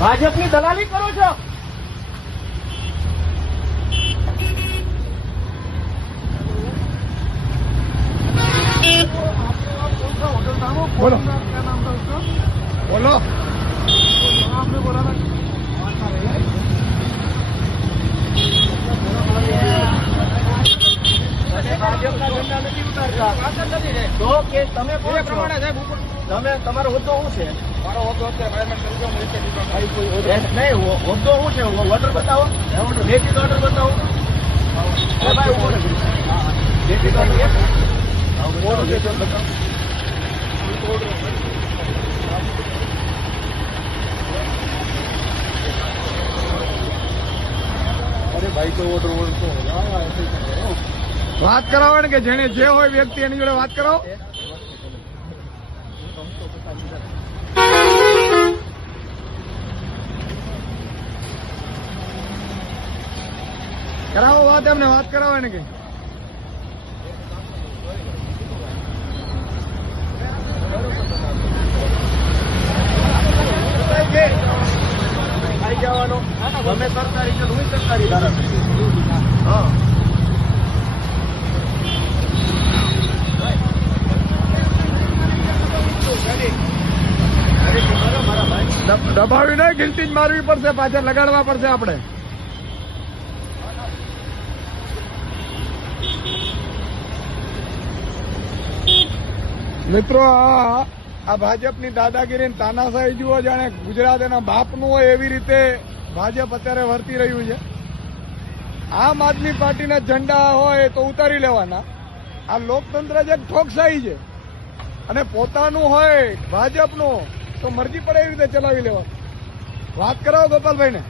ભાજપની દલાલી કરો છો. બોલો બોલો ભાજપના ઝંડા નથી ઉતારતા તો કે તમે કોણ છો? તમે તમારો હોદ્દો શું છે? મારો હોદ્દો અત્યારે નહીં, હોદ્દો શું છે? ઓર્ડર બતાવો, લેખિત ઓર્ડર બતાવો. અરે ભાઈ ઉભો રહે. લેખિત ઓર્ડર ઓર્ડર છે તો બતાવો. અરે ભાઈ તો ઓર્ડર વાત કરાવો ને કે જેને જે હોય વ્યક્તિ એની જોડે વાત કરાવો. કરાવો વાત, એમને વાત કરાવો ને કે આવી જવાનો તમે સરકારી છે, હું સરકારી ધારાસભ્ય. હા, દબાવી નહીં, ગિલ્ટી જ મારવી પડશે, પાછળ લગાડવા પડશે આપણે. મિત્રો આ ભાજપની દાદાગીરી તાનાશાહી જુઓ, જાણે ગુજરાત એના બાપનું હોય એવી રીતે ભાજપ અત્યારે વર્તી રહ્યું છે. આમ આદમી પાર્ટીના ઝંડા હોય તો ઉતારી લેવાના. આ લોકતંત્ર જ એક ઠોકશાહી છે અને પોતાનું હોય ભાજપનું તો મરજી પડે એવી રીતે ચલાવી લેવાનું. વાત કરાવો ગોપાલભાઈને.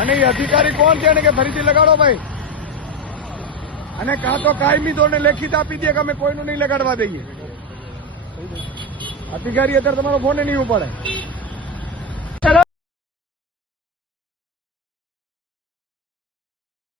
અને એ અધિકારી કોણ છે ને કે ફરીથી લગાડો ભાઈ, અને કાં તો કાયમી ધોરણે લેખિત આપી દે કે અમે કોઈનું નહીં લગાડવા દઈએ. અધિકારી અત્યારે તમારો ફોન નહીં ઉપાડે.